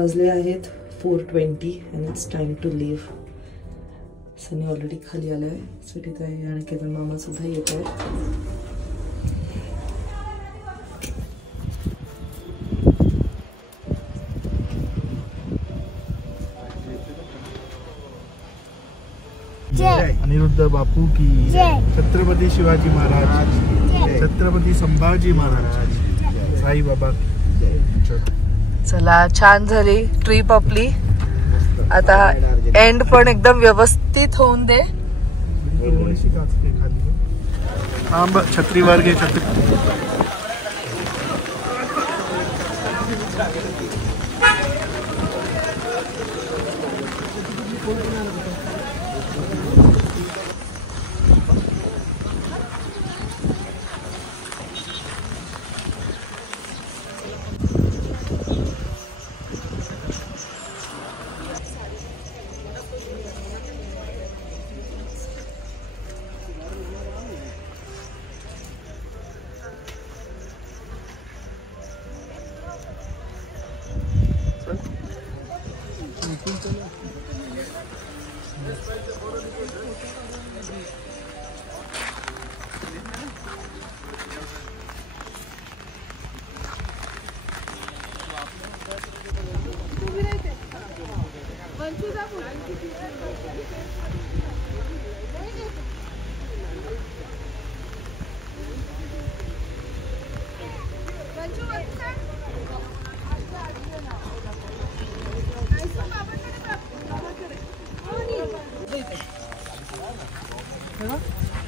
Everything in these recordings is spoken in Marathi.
वाजले आहेत 4:20 and it's time to leave. Sunny already खाली आलाय, स्वीटीत आहे आणि केतन मामा सुद्धा येत आहेत. अनिरुद्ध बापू की छत्रपती शिवाजी महाराज, छत्रपती संभाजी महाराज, साई बाबा. चला, छान झाली ट्रिप आपली. आता एंड पण एकदम व्यवस्थित होऊन दे. छत्रीवर घे. छत्री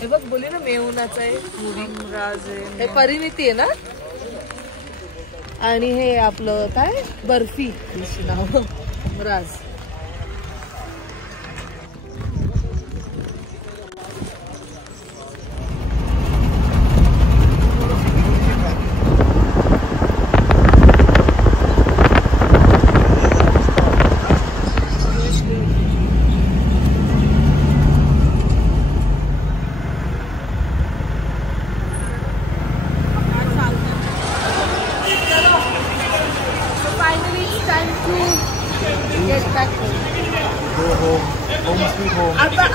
हे बघ, बोली ना मेहुनाचा आहे, राज आहे, हे परिणिती आहे ना. आणि हे आपलं काय बर्फी नाव राज.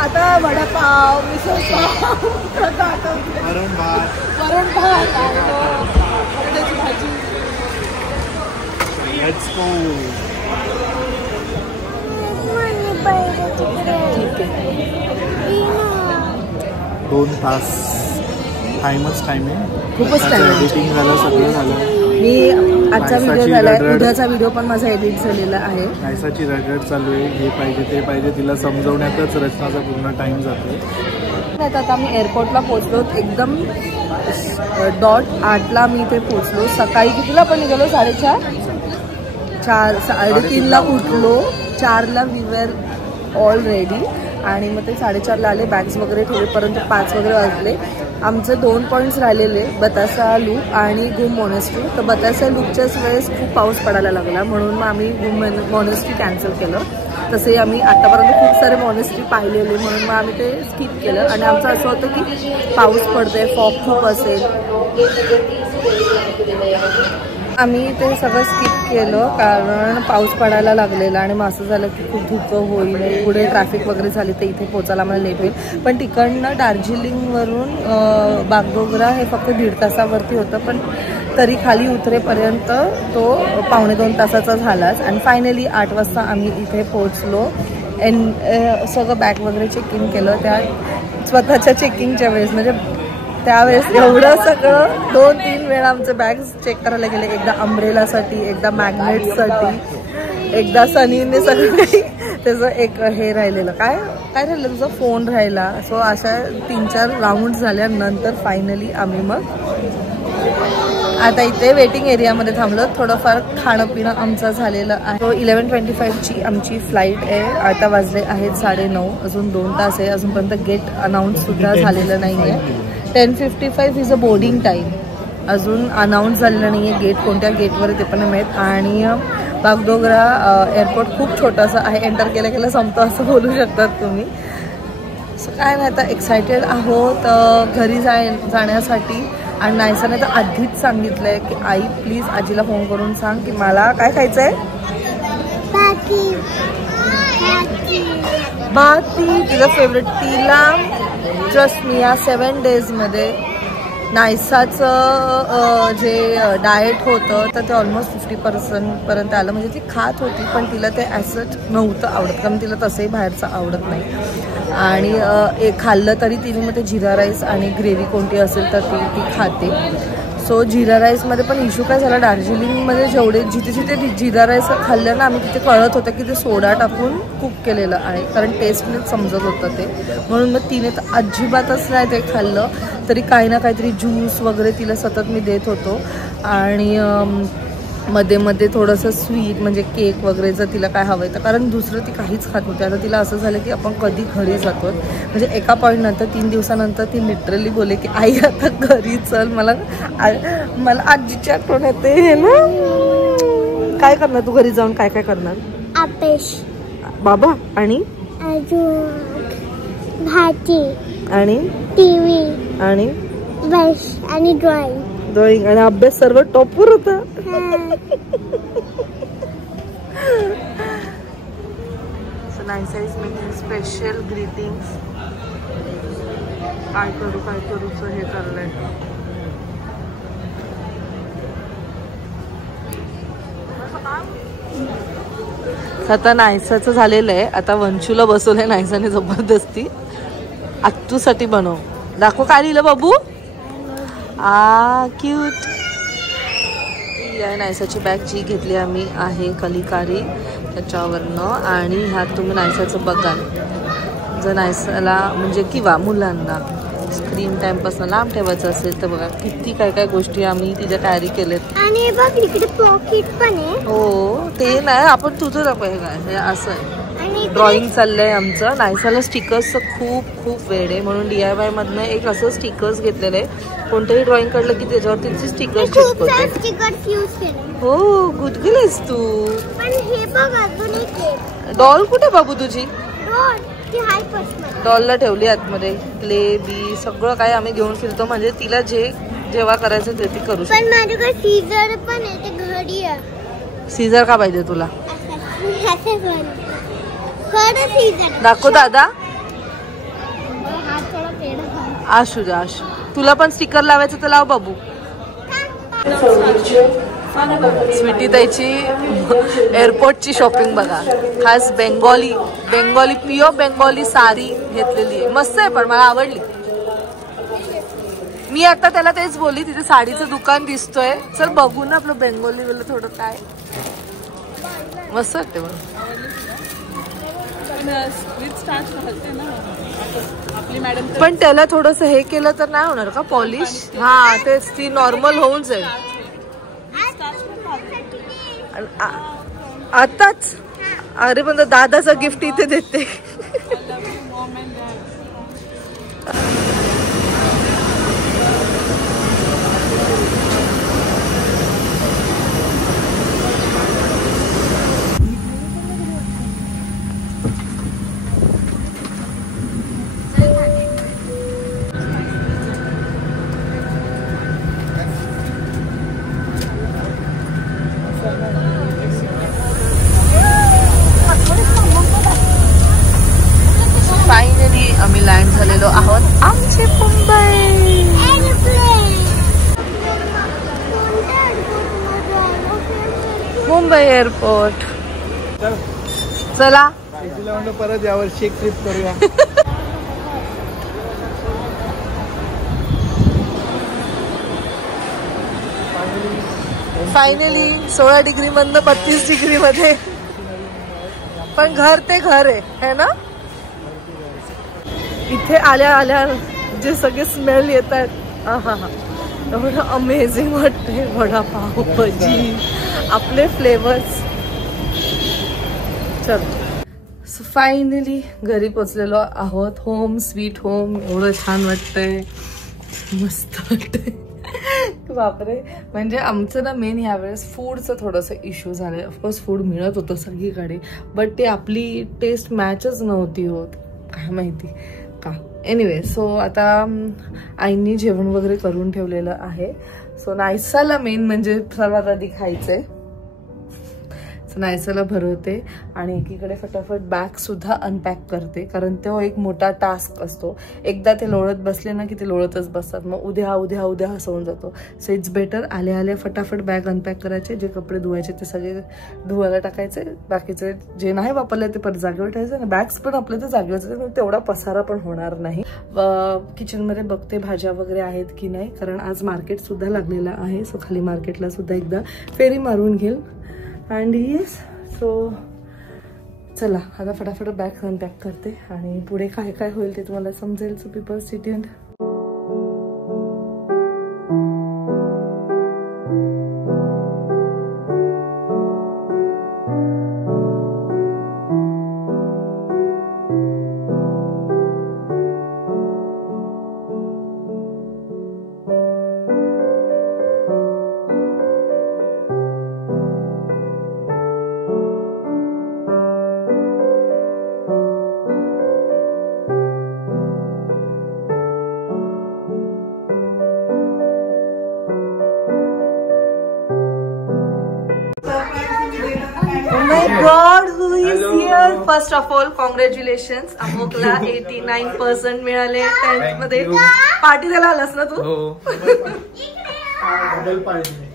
आता वडापाव, मिसळ पाव, वरण भात, बटाट्याची भाजी. ठीक आहे. 2 तास टाइमच टाइम आहे. खूपच टाइम. एडिटिंग झालं, सगळं झालं. मी आजचा व्हिडिओ झालाय, उद्याचा व्हिडिओ पण माझा एडिट झालेला आहे. नायसाची रगड चालू आहे. हे पाहिजे ते पाहिजे, तिला समजवण्यातच रचनाचा पूर्ण टाइम जातो. आता मी एअरपोर्टला पोहोचलो. एकदम .8ला मी इथे पोहोचलो. सकाळी कितीला पण निघालो? 3:30ला उठलो. 4ला वी वर ऑल रेडी. आणि मग ते 4:30ला आले. बॅग्स वगैरे ठेवेपर्यंत 5 वगैरे वाजले. आमचे 2 पॉईंट्स राहिलेले, बतासा लूप आणि गुम मोनेस्ट्री. तर बतासा लूपच्याच वेळेस खूप पाऊस पडायला लागला, म्हणून मग आम्ही गुम मोनेस्ट्री कॅन्सल केलं. तसे आम्ही आतापर्यंत खूप सारे मोनेस्ट्री पाहिलेले, म्हणून मग आम्ही ते स्किप केलं. आणि आमचं असं होतं की पाऊस पडते, फॉग खूप असेल. आम्ही ते सगळं स्किप केलं कारण पाऊस पडायला लागलेला. आणि मग असं झालं की खूप धुकं होईल, पुढे ट्रॅफिक वगैरे झाली तर इथे पोचायला मला लेट होईल. पण तिकडनं दार्जिलिंगवरून बागडोगरा हे फक्त 1.5 तासावरती होतं, पण तरी खाली उतरेपर्यंत तो 2.25 तासाचा झालाच. आणि फायनली 8 वाजता आम्ही इथे पोहोचलो. सगळं बॅग वगैरे चेकिंग केलं. त्या स्वतःच्या चेकिंगच्या वेळेस, म्हणजे त्यावेळेस एवढं सगळं 2-3 वेळा आमचे बॅग्स चेक करायला गेले. एकदा अम्ब्रेलासाठी, एकदा मॅग्नेटसाठी, एकदा सनीने सगळं काही त्याचं एक हे राहिलेलं. काय राहिलं? तुझा फोन राहिला. सो अशा 3-4 राऊंड झाल्यानंतर फायनली आम्ही मग आता इथे वेटिंग एरियामध्ये थांबलो. थोडंफार खाणं पिणं आमचं झालेलं आहे. तो 11:25ची आमची फ्लाईट आहे. आता वाजले आहेत 9:30. अजून 2 तास आहे. अजूनपर्यंत गेट अनाऊन्स सुद्धा झालेलं नाही आहे. 10:55 इज अ बोर्डिंग टाईम. अजून अनाऊन्स झालेलं नाही आहे गेट, कोणत्या गेटवर ते पण माहीत. आणि बागडोगरा एअरपोर्ट खूप छोटासा आहे. एंटर केल्या केल्या संपतो असं बोलू शकतात तुम्ही. सो काय नाही, आता एक्सायटेड आहोत घरी जाण्यासाठी. आणि नायसाने तर आधीच सांगितलं आहे की आई प्लीज आजीला फोन करून सांग की मला काय खायचं आहे. भाती तिचा फेवरेट. तिला ट्रस्ट मी या 7 days मध्ये नायसाचं जे डाएट होतं तर ते ऑलमोस्ट 50% पर्यंत आलं. म्हणजे ती खात होती पण तिला ते ॲसट नव्हतं आवडत, कारण तिला तसंही बाहेरचं आवडत नाही. आणि खाल्लं तरी तिने मग ते जिरा राईस आणि ग्रेव्ही कोणती असेल तर ती खाते. सो जिरा राईसमध्ये पण इश्यू काय झाला, दार्जिलिंगमध्ये जेवढे जिथे जिरा राईस खाल्लं ना आम्ही तिथे कळत होतं की ते सोडा टाकून कुक केलेलं आहे, कारण टेस्टनेच समजत होतं ते. म्हणून मग तिने तर अजिबातच नाही ते खाल्लं. तरी काही ना काहीतरी ज्यूस वगैरे तिला सतत मी देत होतो. आणि मध्ये मध्ये थोडंसं स्वीट म्हणजे केक वगैरे जर तिला काय हवं तर, कारण दुसरं ती काहीच खात नव्हती. आता तिला असं झालं की आपण कधी घरी जातो. म्हणजे एका पॉईंट नंतर 3 दिवसानंतर ती लिटरली बोले की आई आता घरी चल, मला आजीची आठवण येते हे ना. काय करणार तू घरी जाऊन, काय काय करणार? अपेश बाबा आणि भाजी आणि टीव्ही आणि ब्रश आणि ड्रॉइंग आणि अभ्यास सर्व टॉपवर होता. So Naisa is making special greetings. काय करू हे चाललंय. आता नायसाचं झालेलं आहे. आता वंशूला बसवलंय नायसाने जबरदस्ती. आत्तूसाठी बनव. दाखव काय लिहिलं बाबू. क्यूट. या नायसाची बॅग जी घेतली आम्ही आहे कलिकारी त्याच्यावरनं. आणि ह्यात तुम्ही नायसाचं बघाल, जर नायसाला म्हणजे किंवा मुलांना स्क्रीन टाइमपासून लांब ठेवायचं असेल तर बघा किती काय गोष्टी आम्ही तिच्या कॅरी केलेत. आणि बघ इकडे पॉकेट पण आहे. हो ते नाही, आपण तुझं दाखव. हे काय असं आहे. ड्रॉइंग चाललंय आमचं. नायसाला स्टिकर्सचं खूप वेळ आहे, म्हणून DIY मधनं एक असं स्टिकर्स घेतलेलं आहे. कोणतंही ड्रॉइंग काढलं की त्याच्यावरती स्टिकर्स चिपकवते. हो गुड गेलीस तू. डॉल कुठे बाबू तुझी? डॉलला ठेवली आतमध्ये. क्ले बी सगळं काय आम्ही घेऊन फिरतो, म्हणजे तिला जेव्हा करायचं ते ती करू शकते. पण माझ्याकडे सीझर पण आहे, ते घरी आहे. सीझर का पाहिजे तुला? दाखव दादा. आशू जा आशू. तुला पण स्टिकर लावायचं तर लाव बाबू. स्वीटी ताईची एअरपोर्टची शॉपिंग बघा. खास बेंगॉली प्युअर बेंगॉली साडी घेतलेली आहे. मस्त आहे, पण मला आवडली. मी आता त्याला तेच बोलली, तिथे साडीचं दुकान दिसतोय, चल बघू ना आपलं बेंगॉली वाला थोडं काय. मस्त वाटते मला. पण त्याला थोडस हे केलं तर नाही होणार का पॉलिश? हा तेच, ती नॉर्मल होऊन जाईल आताच. अरे पण दादाचं गिफ्ट इथे देते. फायनली आम्ही लँड झालेलो आहोत आमचे मुंबई एअरपोर्ट. चला परत यावर्षी एक ट्रिप करूया. फायनली 16 डिग्री मधनं 32 डिग्री मध्ये. पण घर ते घर आहे ना. इथे आल्या जे सगळे स्मेल येत आहेत, एवढं अमेझिंग वाटते. वडापाव भजी आपले फ्लेवर्स. चल फायनली घरी पोचलेलो आहोत. Home sweet home. एवढं छान वाटतंय, मस्त वाटतंय. बापरे. म्हणजे आमचं ना मेन यावेळेस फूडचं थोडंसं इश्यू झालंय. ऑफकोर्स फूड मिळत होतं सगळीकडे, बट ते आपली टेस्ट मॅचच नव्हती होत, काय माहिती का. एनिवे, सो आता आईंनी जेवण वगैरे करून ठेवलेलं आहे. सो नायसाला मेन म्हणजे सर्वात आधी खायचंय. तर नायसाला भरवते आणि एकीकडे फटाफट बॅग सुद्धा अनपॅक करते, कारण तो एक मोठा टास्क असतो. एकदा ते लोळत बसले ना की ते लोळतच बसतात, मग उद्या उद्या उद्या असं होऊन जातो. सो इट्स बेटर आल्या आल्या फटाफट बॅग अनपॅक करायचे, जे कपडे धुवायचे ते सगळे धुवायला टाकायचे, बाकीचे जे नाही वापरले ते परत जागेवर ठेवायचे. बॅग्स पण आपल्या तर जागेवर, तेवढा पसारा पण होणार नाही. किचनमध्ये बघते भाज्या वगैरे आहेत की नाही, कारण आज मार्केट सुद्धा लागलेला आहे. सो खाली मार्केटला सुद्धा एकदा फेरी मारून घेईल. अँड येस, सो चला आता फटाफट बॅग अनपॅक करते आणि पुढे काय काय होईल ते तुम्हाला समजेल. So people stay tuned. God, who is here? First of all, congratulations. अमोकला 89% मिळाले 10th मध्ये. पार्टी द्यायला आलास ना तू?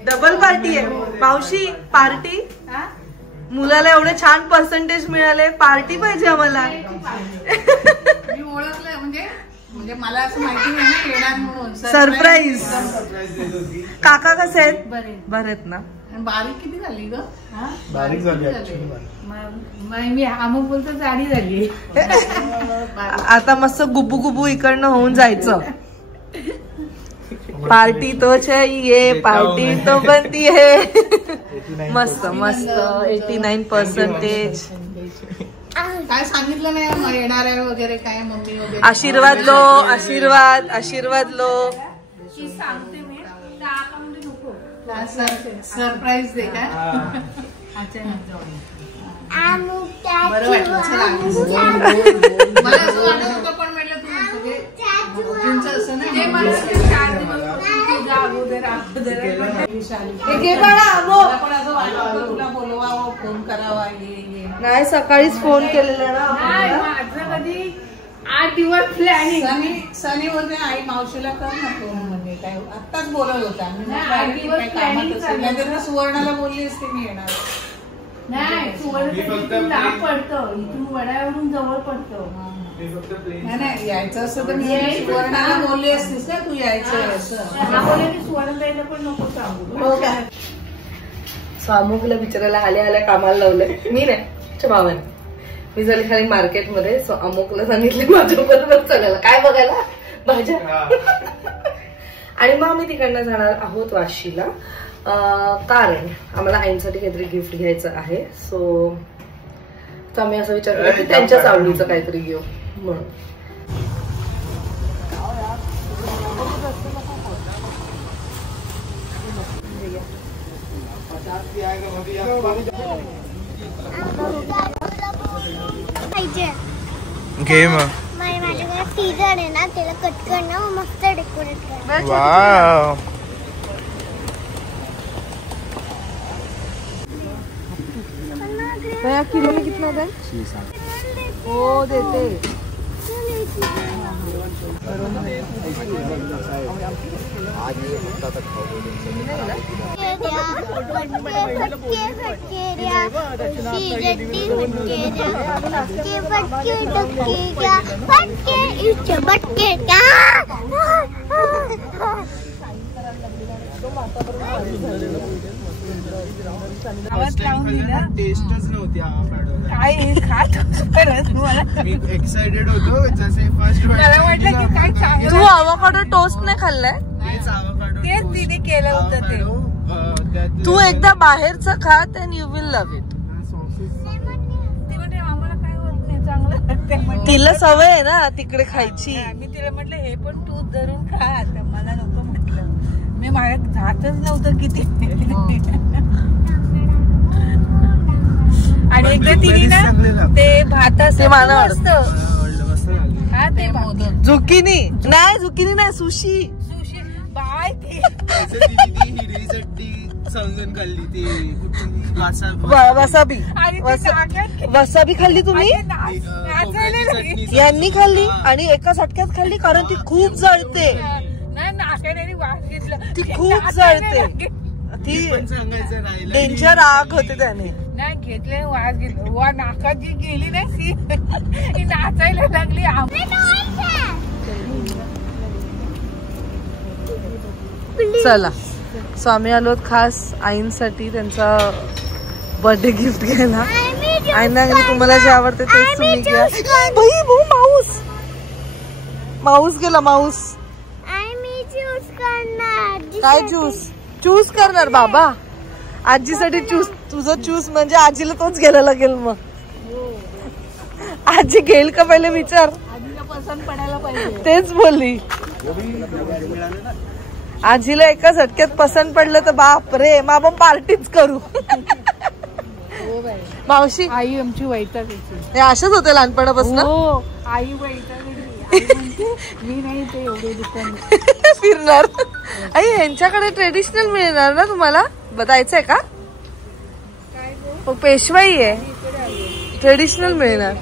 डबल पार्टी आहे मावशी. पार्टी मुलाला एवढे छान पर्सेंटेज मिळाले, पार्टी पाहिजे आम्हाला. मी ओळखलं म्हणजे मला असं माहिती नाही ना येणार म्हणून. सरप्राईज. काका कसे आहेत? बरे आहेत ना? बारीक किती झाली ग? बारीक झाली मी अमुक बोलतो जाडी झाली. आता मस्त गुबू गुबू इकडनं होऊन जायचं. पार्टी तो चाहिए, पार्टी तो बनती है. मस्त मस्त 89%. काय सांगितलं नाही येणार आहे वगैरे काय मम्मी वगैरे? आशीर्वाद लो, आशीर्वाद आशीर्वाद लो. सांगते मी सरप्राईज दे का? बरं वाटलं. मला असं वाटत होतं पण म्हटलं तुमचं असं नाही. तुला बोलवावं, फोन करावा. नाही सकाळीच फोन केलेला ना माझं कधी 8 दिवस प्लॅनिंग. सनी बोलते आई मावशीला कर ना फोन, म्हणजे काय आत्ताच बोलत होता. नाहीतर सुवर्णाला बोलली असते मी येणार. नाही सुवर्ण लांब पडतं, इथून वड्यावरून जवळ पडतं. नाही यायचं असतं तर मी सुवर्णाला बोलली असतीस ना तू यायचं असं. सुवर्णला पण नको सांगू. सामूला बिचारायला आल्या आल्या कामाला लावलंय. मी नाही भावाने. मी झाली खाली मार्केटमध्ये. सो अमुकला सांगितले माझ्या बरोबर चालायला. काय बघायला? भाज्या. आणि मग आम्ही तिकडनं जाणार आहोत वाशीला, कारण आम्हाला आईंसाठी काहीतरी गिफ्ट घ्यायचं आहे. सो आम्ही असं विचार केला की त्यांच्याच आवडीचं काहीतरी घेऊ म्हणून. घे मग. माझ्याकडे सीझर आहे ना, त्याला कट करणं मस्त डेकोरेट कर. वाव. किलो में कितना है? वो देते. टेस्टच नव्हती काय खात मी एक्साइटेड होतो जसे फर्स्ट मला वाटलं की काय चांगलं. तू avocado टोस्ट नाही खाल्लाय? तेच तिने केलं होतं ते. तू एकदा बाहेरचं खा, then you will love it. ती म्हणते आम्हाला काय होत नाही, चांगलं लागते. तिला सवय आहे ना तिकडे खायची. मी तिला म्हटलं हे पण तू धरून खा, आता मला नको म्हटलं. मी माझ्या जातच नव्हतं किती. आणि एकदा तिने ना ते भाताचं असतं हा ते मोदक. झुकिनी नाही, झुकिनी नाही, सुशी. बा माहिती हिरवी चटणी समजून खाल्ली ती वसाबी वसाबी खाल्ली तुम्ही यांनी खाल्ली आणि एका झटक्यात खाल्ली कारण ती खूप जळते ती खूप जळते ती डेंजर आग होते त्याने नाही घेतले वास घेतले वा नाकात जी गेली नाही ती नाचायला लागली चला सो आम्ही आलो खास आईंसाठी त्यांचा बर्थडे गिफ्ट घ्यायला आईंना तुम्हाला जे आवडते तेच तुम्ही घ्या भाई भाऊ माऊस माऊस गेला माऊस काय चूज करणार बाबा आजीसाठी चूज तुझं चूज म्हणजे आजीला तोच घ्यायला लागेल मग आजी घेईल का पहिले विचार पसंत पडायला पाहिजे तेच बोलली आजीला एका झटक्यात पसंत पडलं तर बाप रे मग आपण पार्टीच करू मावशी आई आमची वैतागायची हे अशाच होते लहानपणापासून आई वैतागायची मी नाही ते एवढे दुकान फिरणार आई यांच्याकडे ट्रेडिशनल मिळणार ना तुम्हाला बतायचंय का पेशवाई आहे ट्रेडिशनल मिळणार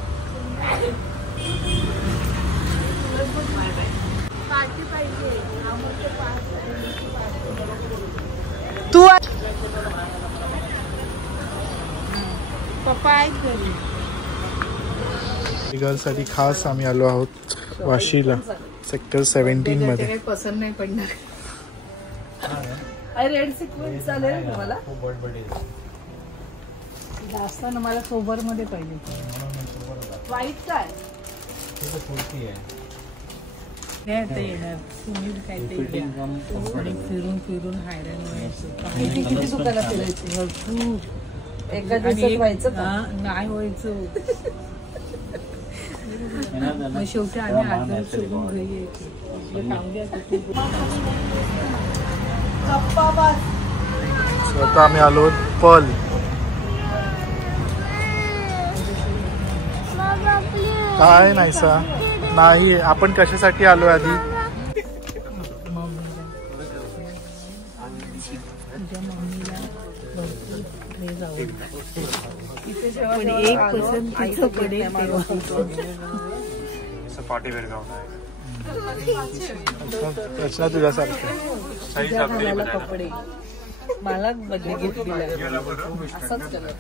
तू पप्पा आहेत गर्लसाठी खास आम्ही आलो आहोत वाशीला सेक्टर 17 मध्ये काही पसंत नाही पडणार रेड सिक्वेन्स चालेल तुम्हाला जास्त ना मला सोबर मध्ये पाहिजे व्हाईट काय येणार तुम्ही काय ते फिरून फिरून हायराण किती दुकानात फिरायची एका दिवसात व्हायचं नाही व्हायचं मग शेवटी आम्ही आजार सोडून घरी स्वतः आम्ही आलो पल काय नाही सा नाही आपण कशासाठी आलो आधी एक पसंतीचं पडेल रचना तुझ्यासारखं कपडे मला बर्थडे गिफ्ट दिला असंच कलर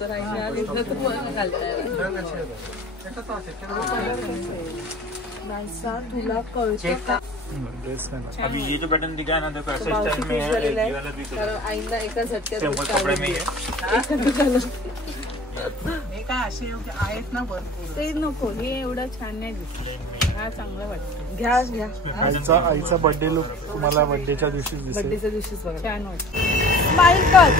तर आईने तुला कळतं अभी ये जो बटन दिखा ना देखो ऐसे स्टाइल में है ये वाला भी आईना एका झटक्यात कपड़े में है हे काय असे आहेत ना भरपूर ते नको हे एवढं छान नाही दिसले हा चांगला वाटतं घ्या घ्या आईचा बर्थडे लुक तुम्हाला बर्थडेच्या दिवशी दिसेल बर्थडेच्या दिवशीच बघा छान वाटतं स्माइल कर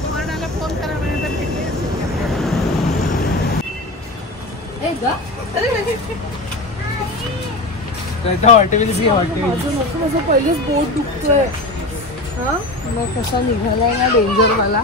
सुवर्णाला फोन करा म्हणजे माझं पहिलेच बोट दुखतोय हा मग कसा निघालाय ना डेंजर मला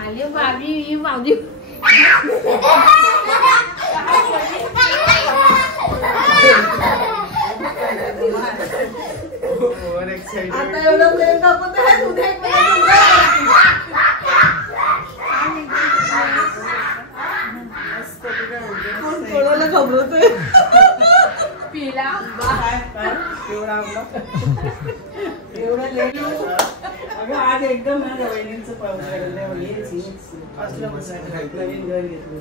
आले बाबी बाबी आता एवढं प्रेम दाखवत आहे कोणाला घाबरतोय पिला एवढं लेट अगं आज एकदम ना वहिनींचं नवीन घर घेतलं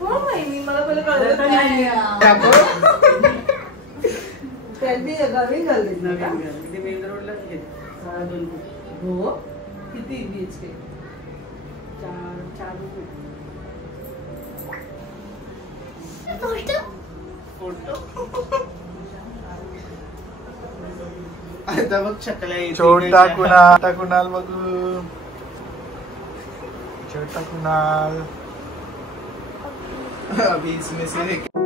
हो माहिती मला पहिले कळत नाही त्यांनी गावी घालली ते मेन रोडलाच घेतलं हो किती BHK 4 रुपये आता बघ शकल्या छोटा कुणाल बघू छोटा कुणाल अभी इसमें से